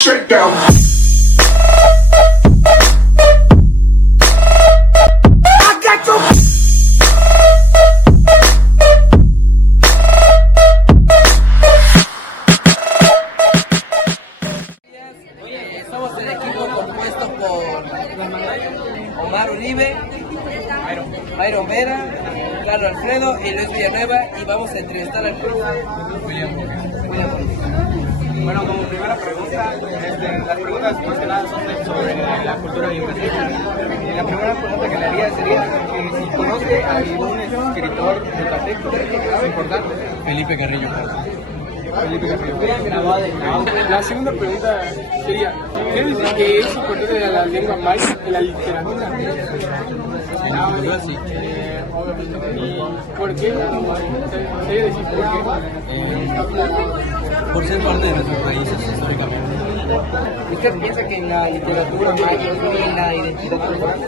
Shakedown. I got you. Somos el equipo compuesto por Omar Uribe, Byron Vera, Carlos Alfredo y Luis Villanueva, y vamos a entrevistar al profe William. Bueno, como primera pregunta, las preguntas más que nada son sobre la cultura yucateca. Y la primera pregunta que le haría sería que si conoce a algún escritor yucateco importante. Felipe Carrillo. Felipe Carrillo. La segunda pregunta sería, ¿qué dice que es importante la lengua maya en la literatura? Yo sí. ¿Y por qué? ¿Sabría decir por qué? Por ser parte de nuestros países históricamente. ¿Usted piensa que en la literatura maya influye la identidad cultural?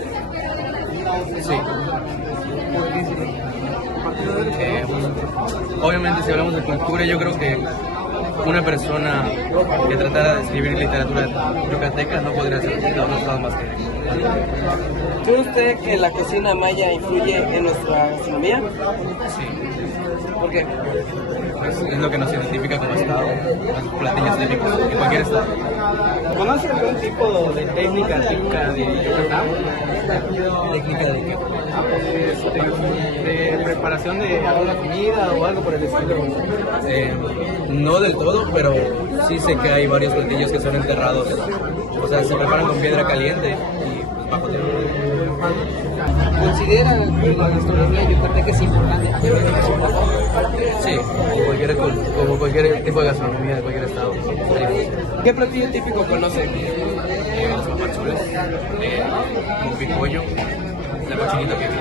Sí. Obviamente si hablamos de cultura, yo creo que una persona que tratara de escribir literatura yucateca no podría ser de otros lados más que ¿Cree usted que la cocina maya influye en nuestra gastronomía? sí. ¿Por qué? Pues es lo que nos identifica como estado, los platillos típicos de cualquier estado. ¿Conoce algún tipo de técnica típica de Yucatán? ¿Técnica de qué? De preparación de alguna comida o algo por el estilo. No del todo, pero sí sé que hay varios platillos que son enterrados. O sea, se preparan con piedra caliente y pues, bajo tierra. ¿Considera que la gastronomía yucateca es importante? Sí, como cualquier tipo de gastronomía de cualquier estado. ¿Qué platillo típico conoce? Los papazules, un pipollo, la cochinita pibil.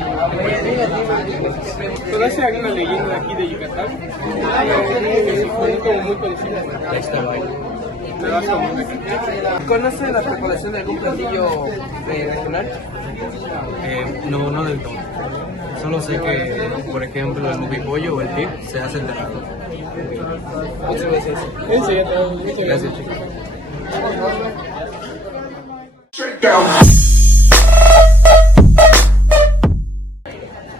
¿Conoce alguna leyenda aquí de Yucatán? Que se fue como muy conocida. La historia. ¿Conoce la preparación de algún platillo regional? No del todo. Solo sé que, por ejemplo, el mupipollo o el pip se hace enterrado. Muchas gracias. Eso ya todo. Gracias, chicos. Shakedown.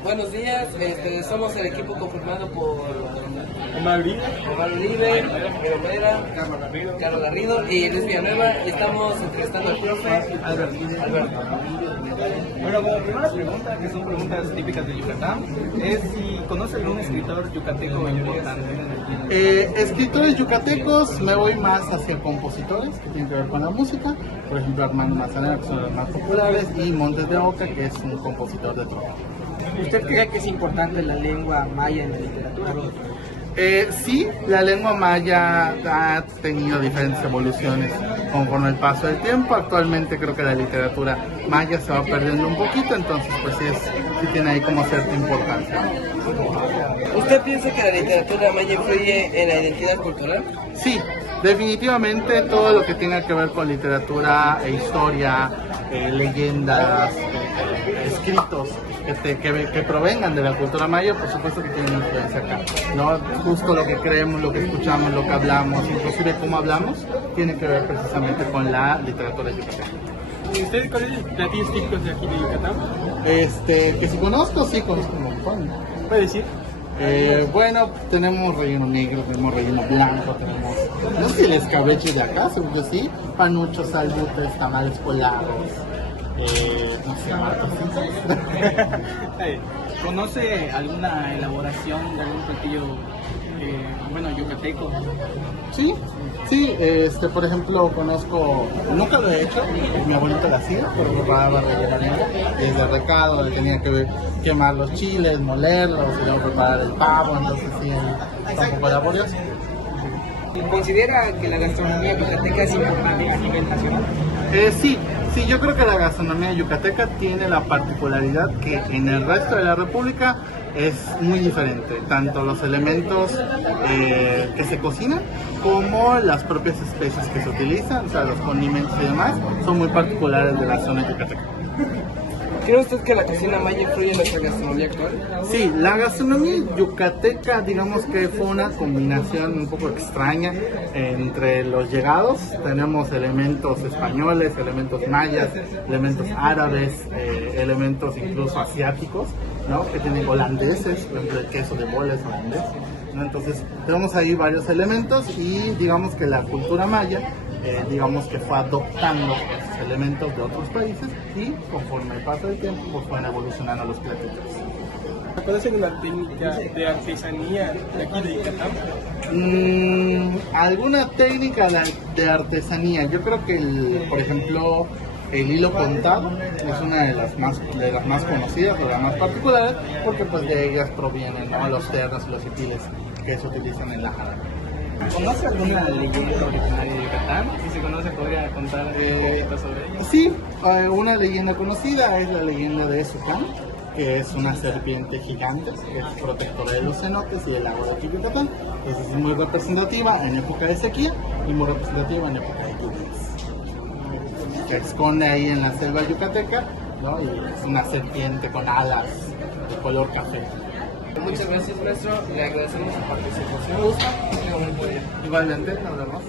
Buenos días, somos el equipo conformado por Omar Uribe, Omar Uribe, Byron Vera, Carlos Garrido y Luis Villanueva, y estamos entrevistando al profe Alberto. Bueno, como primera pregunta, que son preguntas típicas de Yucatán, es si conoce algún escritor yucateco importante. Escritores yucatecos, me voy más hacia compositores que tienen que ver con la música, por ejemplo Armando Manzanero, que son los más populares, y Montes de Oca, que es un compositor de trova. ¿Usted cree que es importante la lengua maya en la literatura? Sí, la lengua maya ha tenido diferentes evoluciones conforme el paso del tiempo. Actualmente creo que la literatura maya se va perdiendo un poquito, entonces pues sí tiene ahí como cierta importancia. ¿Usted piensa que la literatura maya influye en la identidad cultural? Sí, definitivamente todo lo que tenga que ver con literatura e historia, leyendas, escritos que provengan de la cultura maya, por supuesto que tienen influencia acá, ¿no? Justo lo que creemos, lo que escuchamos, lo que hablamos, inclusive cómo hablamos, tiene que ver precisamente con la literatura yucateca. ¿Y usted conoce platillos típicos de aquí de Yucatán? Que si conozco, sí conozco un montón. ¿Puede decir? Bueno, tenemos relleno negro, tenemos relleno blanco, tenemos, no sé si el escabeche de acá, seguro que sí, panuchos, salbutes, tamales polares, no sé, marcas así. ¿Conoce alguna elaboración de algún platillo, yucateco? Sí, por ejemplo, conozco, nunca lo he hecho, mi abuelito lo hacía, pero preparaba relleno negro, desde recado, tenía que quemar los chiles, molerlos, y luego preparar el pavo, entonces sí, está un poco laborioso. ¿Considera que la gastronomía yucateca es importante a nivel nacional? Sí, yo creo que la gastronomía yucateca tiene la particularidad que en el resto de la República es muy diferente, tanto los elementos que se cocinan como las propias especies que se utilizan, o sea, los condimentos y demás, son muy particulares de la zona yucateca. ¿Cree usted que la cocina maya influye en nuestra gastronomía actual? Sí, la gastronomía yucateca, digamos que fue una combinación un poco extraña entre los llegados. Tenemos elementos españoles, elementos mayas, elementos árabes, elementos incluso asiáticos, ¿no? Que tienen holandeses, por ejemplo el queso de bola es holandés, ¿no? Entonces tenemos ahí varios elementos y digamos que la cultura maya, digamos que fue adoptando esos elementos de otros países y conforme pasa el tiempo pues fueron evolucionando los platillos. ¿Conocen una técnica de artesanía de aquí de Yucatán? ¿Alguna técnica de artesanía? Yo creo que, por ejemplo, el hilo contado es una de las más conocidas, de las más particulares, porque pues de ellas provienen, ¿no?, los ternos y los hipiles que se utilizan en la jara. ¿Conoce alguna leyenda originaria de Yucatán? Si se conoce, podría contar un poquito sobre ella. Sí, una leyenda conocida es la leyenda de Ezucán, que es una serpiente gigante, que es protectora de los cenotes y del agua de aquí Yucatán. Entonces es muy representativa en época de sequía y muy representativa en época de lluvias. Se esconde ahí en la selva yucateca, ¿no? Y es una serpiente con alas de color café. Muchas gracias, maestro. Le agradecemos su participación. Igualmente, nos vemos.